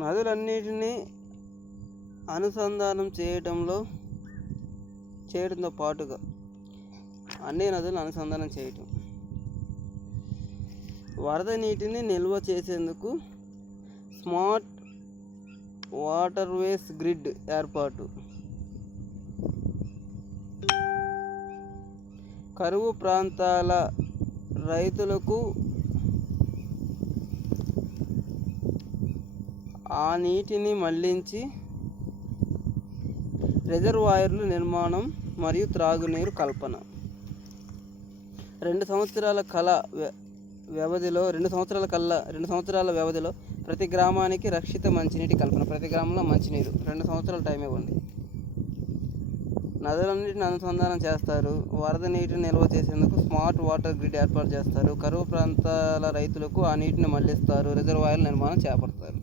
నదులన్నిటినీ అనుసంధానం చేయడంతో పాటుగా అన్ని నదులను అనుసంధానం చేయటం, వరద నీటిని నిల్వ చేసేందుకు స్మార్ట్ వాటర్వేస్ గ్రిడ్ ఏర్పాటు, కరువు ప్రాంతాల రైతులకు ఆ నీటిని మళ్లించి రిజర్వాయర్లు నిర్మాణం మరియు త్రాగునీరు కల్పన. 2 సంవత్సరాల వ్యవధిలో ప్రతి గ్రామానికి రక్షిత మంచినీటి కల్పన. ప్రతి గ్రామంలో మంచినీరు 2 సంవత్సరాల టైం ఇవ్వండి. నదులన్నింటిని అనుసంధానం చేస్తారు. వరద నీటిని నిల్వ చేసేందుకు స్మార్ట్ వాటర్ గ్రిడ్ ఏర్పాటు చేస్తారు. కరువు ప్రాంతాల రైతులకు ఆ నీటిని మళ్లిస్తారు. రిజర్వాయర్ల నిర్మాణం చేపడతారు.